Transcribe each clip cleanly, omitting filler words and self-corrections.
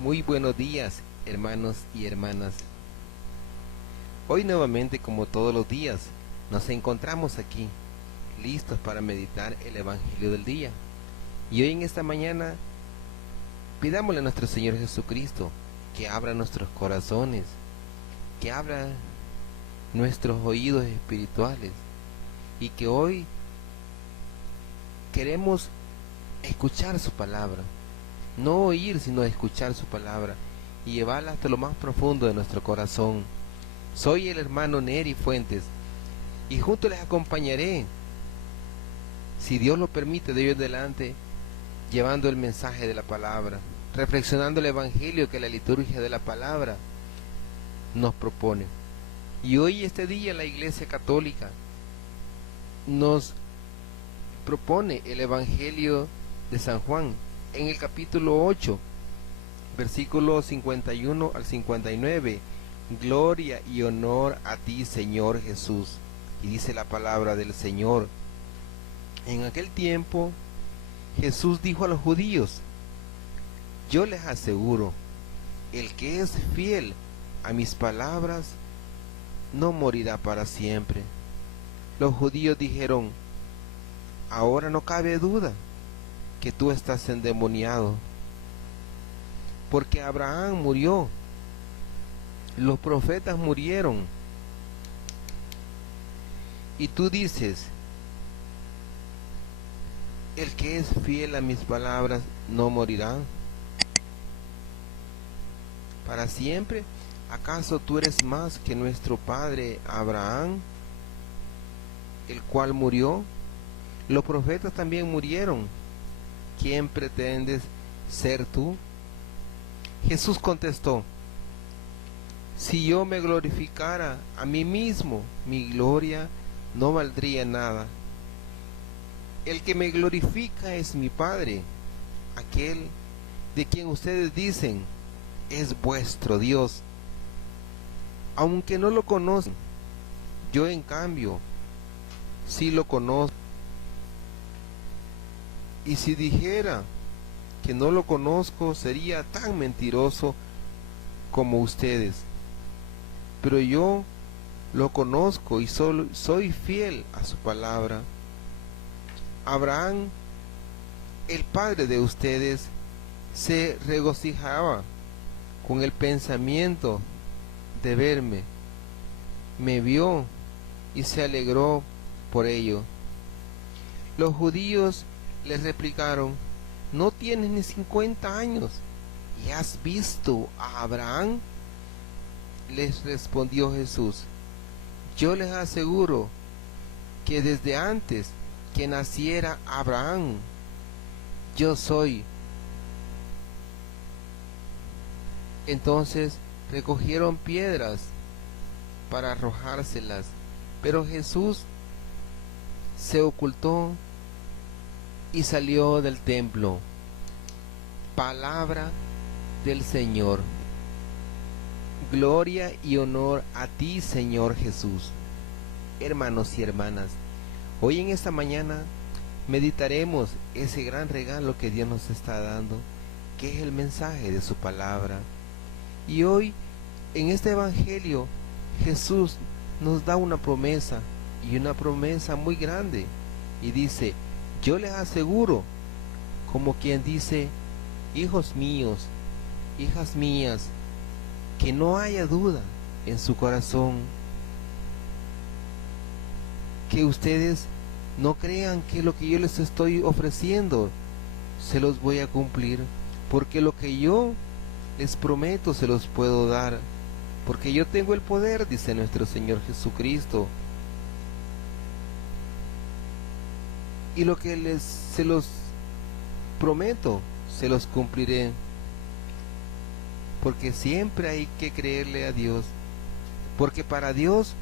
Muy buenos días, hermanos y hermanas. Hoy nuevamente, como todos los días, nos encontramos aquí, listos para meditar el Evangelio del día. Y hoy en esta mañana, pidámosle a nuestro Señor Jesucristo que abra nuestros corazones, que abra nuestros oídos espirituales, y que hoy queremos escuchar su palabra. No oír, sino escuchar su palabra y llevarla hasta lo más profundo de nuestro corazón. Soy el hermano Neri Fuentes y juntos les acompañaré, si Dios lo permite, de hoy en adelante, llevando el mensaje de la palabra, reflexionando el evangelio que la liturgia de la palabra nos propone. Y hoy, este día, la Iglesia Católica nos propone el evangelio de San Juan en el capítulo 8, versículos 51 al 59. Gloria y honor a ti, Señor Jesús. Y dice la palabra del Señor: en aquel tiempo Jesús dijo a los judíos: yo les aseguro, el que es fiel a mis palabras no morirá para siempre. Los judíos dijeron: ahora no cabe duda que tú estás endemoniado, porque Abraham murió, los profetas murieron, y tú dices: el que es fiel a mis palabras no morirá para siempre. ¿Acaso tú eres más que nuestro padre Abraham, el cual murió? Los profetas también murieron. ¿Quién pretendes ser tú? Jesús contestó: si yo me glorificara a mí mismo, mi gloria no valdría nada. El que me glorifica es mi Padre, aquel de quien ustedes dicen es vuestro Dios. Aunque no lo conocen, yo en cambio sí lo conozco. Y si dijera que no lo conozco, sería tan mentiroso como ustedes. Pero yo lo conozco y soy fiel a su palabra. Abraham, el padre de ustedes, se regocijaba con el pensamiento de verme. Me vio y se alegró por ello. Los judíos les replicaron: ¿no tienes ni 50 años y has visto a Abraham? Les respondió Jesús: yo les aseguro que desde antes que naciera Abraham, yo soy. Entonces recogieron piedras para arrojárselas, pero Jesús se ocultó y salió del templo. Palabra del Señor. Gloria y honor a ti, Señor Jesús. Hermanos y hermanas, hoy en esta mañana meditaremos ese gran regalo que Dios nos está dando, que es el mensaje de su palabra. Y hoy, en este evangelio, Jesús nos da una promesa, y una promesa muy grande, y dice: yo les aseguro, como quien dice: hijos míos, hijas mías, que no haya duda en su corazón, que ustedes no crean que lo que yo les estoy ofreciendo se los voy a cumplir, porque lo que yo les prometo se los puedo dar, porque yo tengo el poder, dice nuestro Señor Jesucristo. Y lo que se los prometo, se los cumpliré, porque siempre hay que creerle a Dios, porque para Dios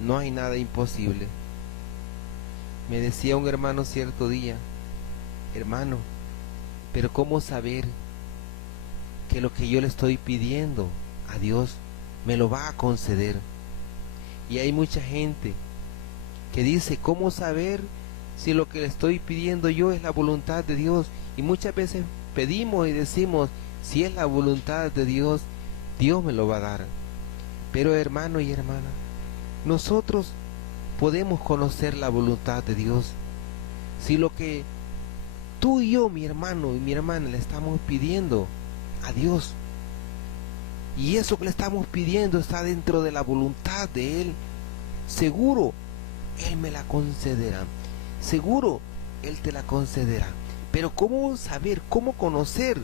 no hay nada imposible. Me decía un hermano cierto día: hermano, pero ¿cómo saber que lo que yo le estoy pidiendo a Dios me lo va a conceder? Y hay mucha gente que dice: ¿cómo saber si lo que le estoy pidiendo yo es la voluntad de Dios? Y muchas veces pedimos y decimos: Si es la voluntad de Dios, Dios me lo va a dar. Pero hermano y hermana, nosotros podemos conocer la voluntad de Dios si lo que tú y yo, mi hermano y mi hermana, le estamos pidiendo a Dios, y eso que le estamos pidiendo está dentro de la voluntad de Él, seguro Él me la concederá, seguro Él te la concederá. Pero ¿cómo saber, cómo conocer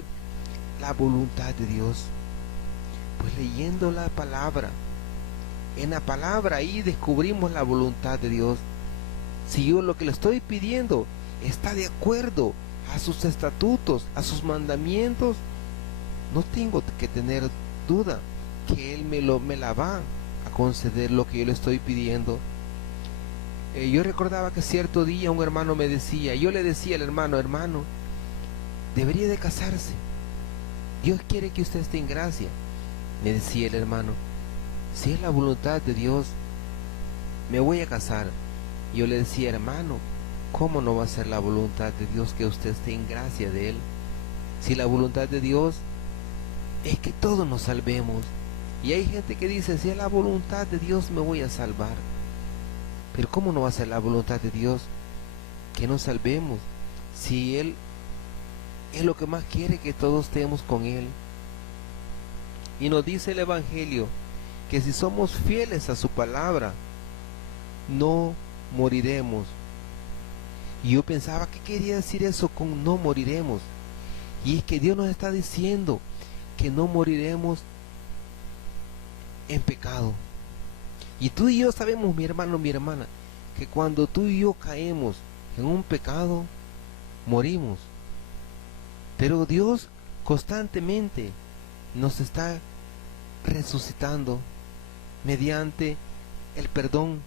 la voluntad de Dios? Pues leyendo la palabra. En la palabra ahí descubrimos la voluntad de Dios. Si yo lo que le estoy pidiendo está de acuerdo a sus estatutos, a sus mandamientos, no tengo que tener duda que Él me la va a conceder lo que yo le estoy pidiendo. Yo recordaba que cierto día un hermano me decía, yo le decía al hermano, hermano, debería de casarse. Dios quiere que usted esté en gracia. Me decía el hermano, si es la voluntad de Dios, me voy a casar. Yo le decía, hermano, ¿cómo no va a ser la voluntad de Dios que usted esté en gracia de Él? Si la voluntad de Dios es que todos nos salvemos. Y hay gente que dice, si es la voluntad de Dios me voy a salvar. Pero ¿cómo no va a ser la voluntad de Dios que nos salvemos? Si Él es lo que más quiere, que todos estemos con Él. Y nos dice el Evangelio que si somos fieles a su palabra, no moriremos. Y yo pensaba, ¿qué quería decir eso con no moriremos? Y es que Dios nos está diciendo que no moriremos en pecado. Y tú y yo sabemos, mi hermano, mi hermana, que cuando tú y yo caemos en un pecado, morimos. Pero Dios constantemente nos está resucitando mediante el perdón,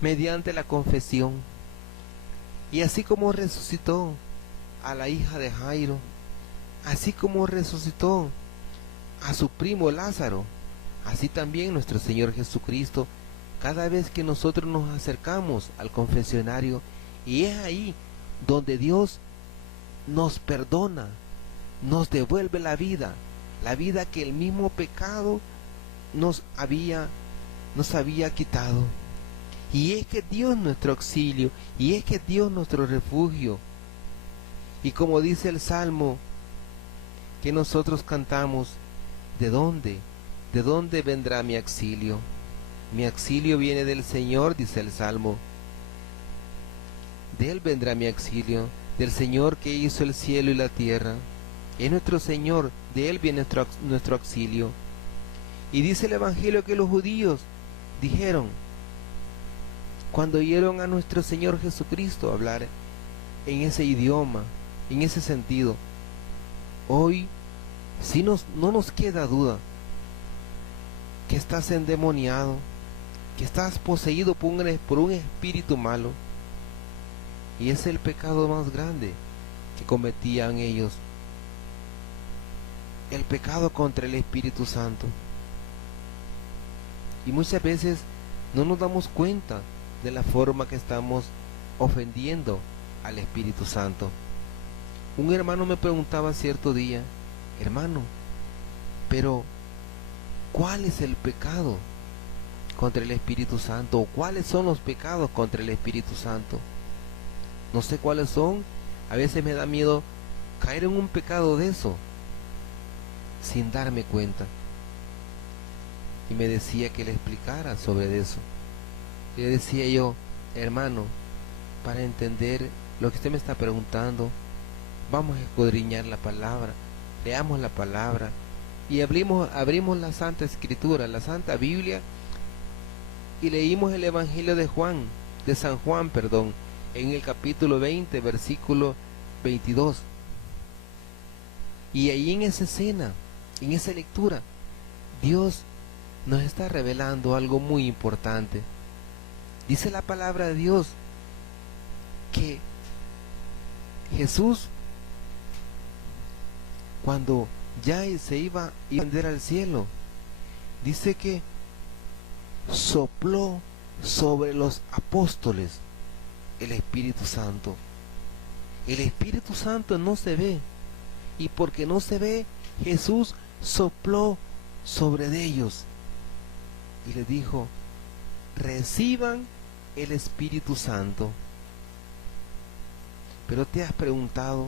mediante la confesión. Y así como resucitó a la hija de Jairo, así como resucitó a su primo Lázaro, así también nuestro Señor Jesucristo, cada vez que nosotros nos acercamos al confesionario, y es ahí donde Dios nos perdona, nos devuelve la vida que el mismo pecado nos había quitado. Y es que Dios es nuestro auxilio, y es que Dios es nuestro refugio. Y como dice el Salmo que nosotros cantamos, ¿de dónde? ¿De dónde vendrá mi auxilio? Mi auxilio viene del Señor, dice el Salmo. De Él vendrá mi auxilio, del Señor que hizo el cielo y la tierra. Es nuestro Señor, de Él viene nuestro auxilio. Y dice el Evangelio que los judíos dijeron, cuando oyeron a nuestro Señor Jesucristo hablar en ese idioma, en ese sentido, hoy sí no nos queda duda que estás endemoniado, que estás poseído por un espíritu malo. Y ese es el pecado más grande que cometían ellos, el pecado contra el Espíritu Santo. Y muchas veces no nos damos cuenta de la forma que estamos ofendiendo al Espíritu Santo. Un hermano me preguntaba cierto día, hermano, pero ¿cuál es el pecado contra el Espíritu Santo? ¿O cuáles son los pecados contra el Espíritu Santo? No sé cuáles son. A veces me da miedo caer en un pecado de eso sin darme cuenta. Y me decía que le explicara sobre eso. Y le decía yo, hermano, para entender lo que usted me está preguntando, vamos a escudriñar la palabra, leamos la palabra y abrimos la Santa Escritura, la Santa Biblia, y leímos el Evangelio de San Juan, en el capítulo 20, versículo 22. Y ahí en esa escena, en esa lectura, Dios nos está revelando algo muy importante. Dice la palabra de Dios que Jesús, cuando ya se iba a ascender al cielo, dice que sopló sobre los apóstoles el Espíritu Santo. El Espíritu Santo no se ve, y porque no se ve, Jesús sopló sobre ellos y les dijo: reciban el Espíritu Santo. Pero te has preguntado,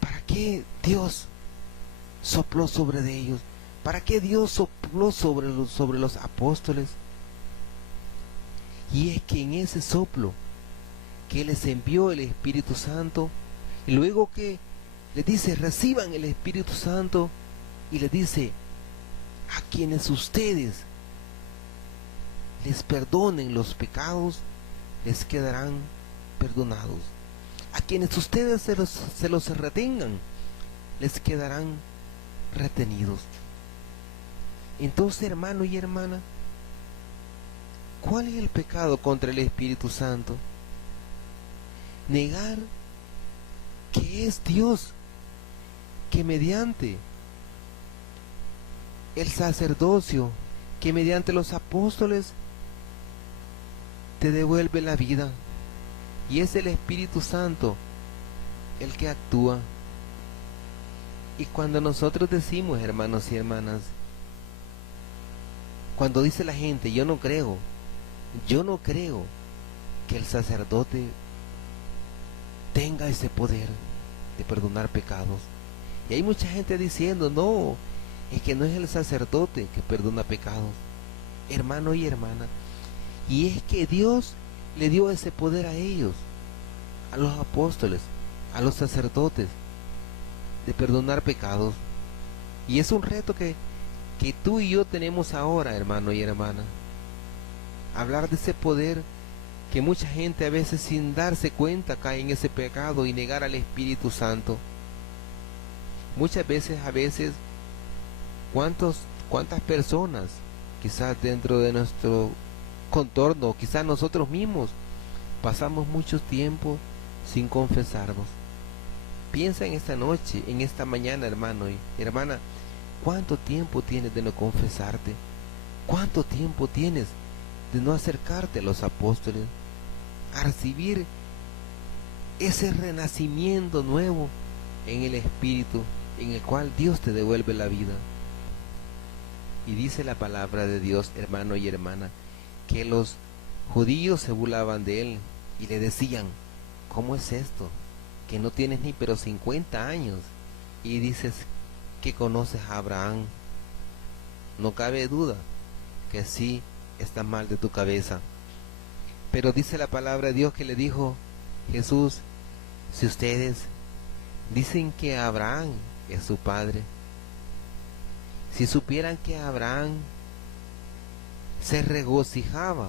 ¿para qué Dios sopló sobre ellos? ¿Para qué Dios sopló sobre los apóstoles? Y es que en ese soplo que les envió el Espíritu Santo, y luego que les dice: reciban el Espíritu Santo, y les dice: a quienes ustedes les perdonen los pecados, les quedarán perdonados. A quienes ustedes se los retengan, les quedarán retenidos. Entonces, hermano y hermana, ¿cuál es el pecado contra el Espíritu Santo? Negar que es Dios, que mediante el sacerdocio, que mediante los apóstoles te devuelve la vida, y es el Espíritu Santo el que actúa. Y cuando nosotros decimos, hermanos y hermanas, cuando dice la gente: yo no creo que el sacerdote tenga ese poder de perdonar pecados. Y hay mucha gente diciendo: no, es que no es el sacerdote que perdona pecados. Hermano y hermana, y es que Dios le dio ese poder a ellos, a los apóstoles, a los sacerdotes, de perdonar pecados. Y es un reto que tú y yo tenemos ahora, hermano y hermana. Hablar de ese poder que mucha gente a veces, sin darse cuenta, cae en ese pecado y negar al Espíritu Santo. Muchas veces, ¿cuántas personas, quizás dentro de nuestro contorno, quizás nosotros mismos, pasamos mucho tiempo sin confesarnos? Piensa en esta noche, en esta mañana, hermano y hermana, ¿cuánto tiempo tienes de no confesarte? ¿Cuánto tiempo tienes de no acercarte a los apóstoles, a recibir ese renacimiento nuevo en el Espíritu, en el cual Dios te devuelve la vida? Y dice la palabra de Dios, hermano y hermana, que los judíos se burlaban de él y le decían: ¿cómo es esto? Que no tienes ni pero 50 años y dices que conoces a Abraham. No cabe duda que sí estás mal de tu cabeza. Pero dice la palabra de Dios que le dijo Jesús: si ustedes dicen que Abraham es su padre, si supieran que Abraham se regocijaba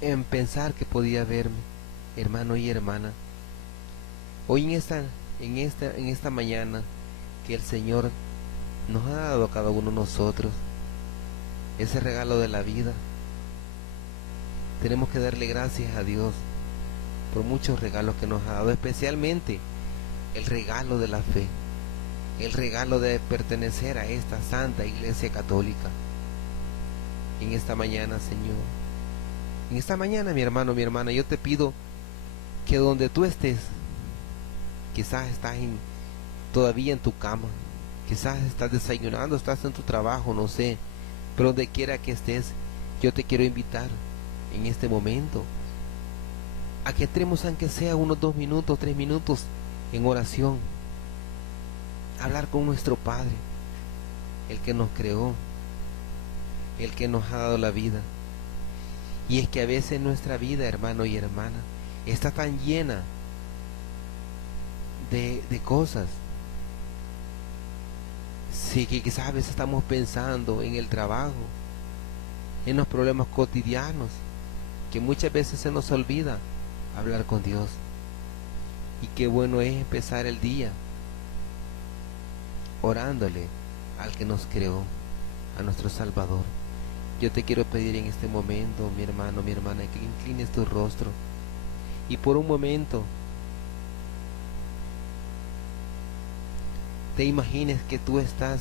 en pensar que podía verme, hermano y hermana, hoy en esta mañana que el Señor nos ha dado a cada uno de nosotros ese regalo de la vida, tenemos que darle gracias a Dios por muchos regalos que nos ha dado, especialmente el regalo de la fe, el regalo de pertenecer a esta Santa Iglesia Católica. En esta mañana, Señor, en esta mañana, mi hermano, mi hermana, yo te pido que donde tú estés, quizás estás todavía en tu cama, quizás estás desayunando, estás en tu trabajo, no sé, pero donde quiera que estés, yo te quiero invitar en este momento a que entremos, aunque sea unos 2 minutos, 3 minutos, en oración, hablar con nuestro Padre, el que nos creó, el que nos ha dado la vida. Y es que a veces nuestra vida, hermano y hermana, está tan llena de cosas. Sí, que quizás a veces estamos pensando en el trabajo, en los problemas cotidianos, que muchas veces se nos olvida hablar con Dios. Y qué bueno es empezar el día orándole al que nos creó, a nuestro Salvador. Yo te quiero pedir en este momento, mi hermano, mi hermana, que inclines tu rostro y por un momento te imagines que tú estás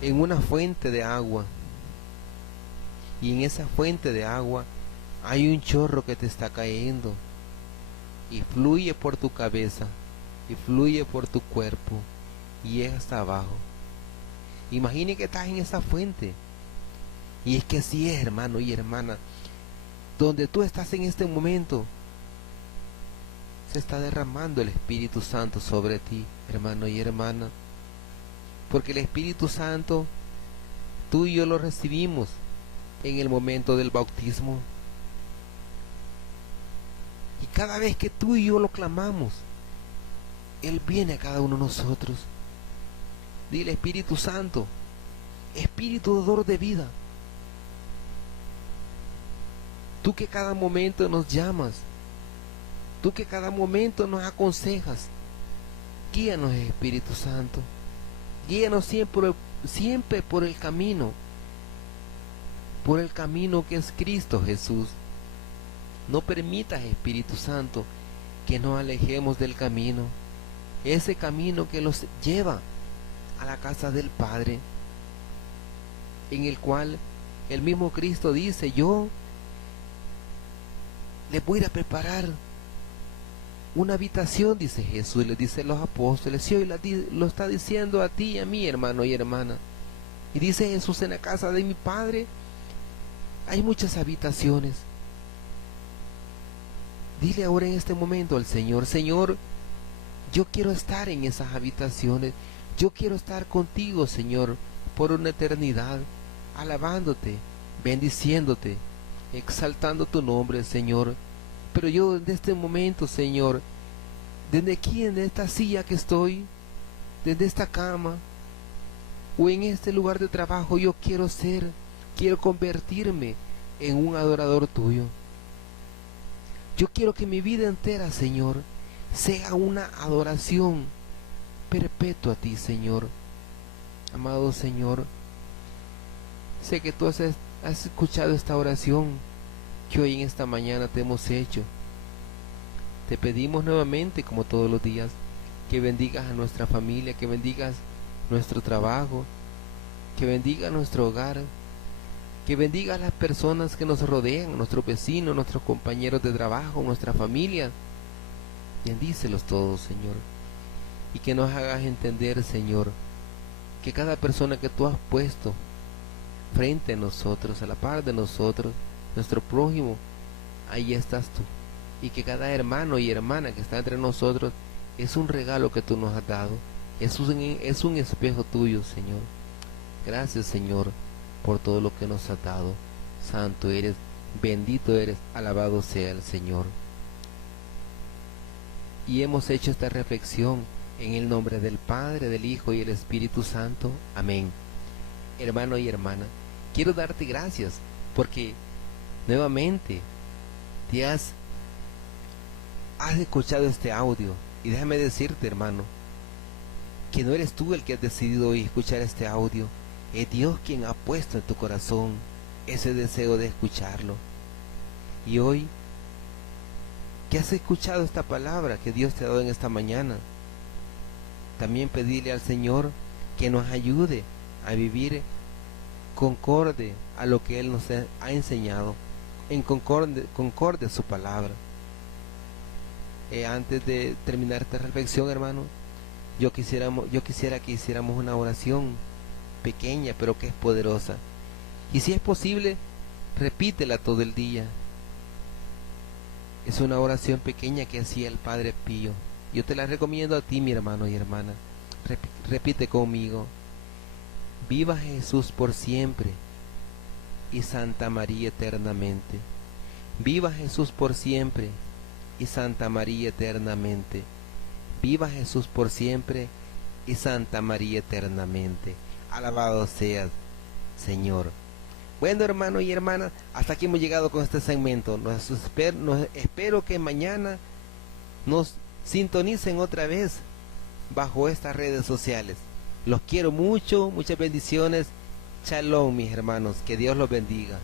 en una fuente de agua, y en esa fuente de agua Hay un chorro que te está cayendo y fluye por tu cabeza y fluye por tu cuerpo y llega hasta abajo. Imagine que estás en esa fuente. Y es que así es, hermano y hermana. Donde tú estás en este momento, se está derramando el Espíritu Santo sobre ti, hermano y hermana. Porque el Espíritu Santo, tú y yo lo recibimos en el momento del bautismo. Y cada vez que tú y yo lo clamamos, Él viene a cada uno de nosotros. Dile: Espíritu Santo, Espíritu dador de vida, tú que cada momento nos llamas, tú que cada momento nos aconsejas, guíanos, Espíritu Santo, guíanos siempre por el camino que es Cristo Jesús. No permitas, Espíritu Santo, que nos alejemos del camino, ese camino que los lleva a la casa del Padre, en el cual el mismo Cristo dice: yo les voy a ir a preparar una habitación, dice Jesús, y le dice a los apóstoles, y hoy lo está diciendo a ti y a mí, hermano y hermana. Y dice Jesús: en la casa de mi Padre hay muchas habitaciones. Dile ahora en este momento al Señor: Señor, yo quiero estar en esas habitaciones, yo quiero estar contigo, Señor, por una eternidad, alabándote, bendiciéndote, exaltando tu nombre, Señor. Pero yo en este momento, Señor, desde aquí, en esta silla que estoy, desde esta cama, o en este lugar de trabajo, yo quiero convertirme en un adorador tuyo. Yo quiero que mi vida entera, Señor, sea una adoración perpetua a ti, Señor. Amado Señor, sé que tú has escuchado esta oración que hoy en esta mañana te hemos hecho. Te pedimos nuevamente, como todos los días, que bendigas a nuestra familia, que bendigas nuestro trabajo, que bendiga nuestro hogar, que bendiga a las personas que nos rodean, nuestros vecinos, nuestros compañeros de trabajo, nuestra familia. Bendícelos todos, Señor. Y que nos hagas entender, Señor, que cada persona que tú has puesto frente a nosotros, a la par de nosotros, nuestro prójimo, ahí estás tú. Y que cada hermano y hermana que está entre nosotros es un regalo que tú nos has dado. Es un espejo tuyo, Señor. Gracias, Señor, por todo lo que nos has dado. Santo eres, bendito eres, alabado sea el Señor. Y hemos hecho esta reflexión en el nombre del Padre, del Hijo y del Espíritu Santo. Amén. Hermano y hermana, quiero darte gracias porque nuevamente te has escuchado este audio. Y déjame decirte, hermano, que no eres tú el que has decidido hoy escuchar este audio. Es Dios quien ha puesto en tu corazón ese deseo de escucharlo. Y hoy que has escuchado esta palabra que Dios te ha dado en esta mañana, también pedirle al Señor que nos ayude a vivir concorde a lo que Él nos ha enseñado, en concorde a su palabra. Antes de terminar esta reflexión, hermano, yo quisiera que hiciéramos una oración pequeña pero que es poderosa, y si es posible, repítela todo el día. Es una oración pequeña que hacía el Padre Pío. Yo te la recomiendo a ti, mi hermano y hermana. Repite conmigo: viva Jesús por siempre y Santa María eternamente. Viva Jesús por siempre y Santa María eternamente. Viva Jesús por siempre y Santa María eternamente. Alabado seas, Señor. Bueno, hermano y hermana, hasta aquí hemos llegado con este segmento. Espero que mañana nos sintonicen otra vez bajo estas redes sociales. Los quiero mucho, muchas bendiciones. Shalom, mis hermanos, que Dios los bendiga.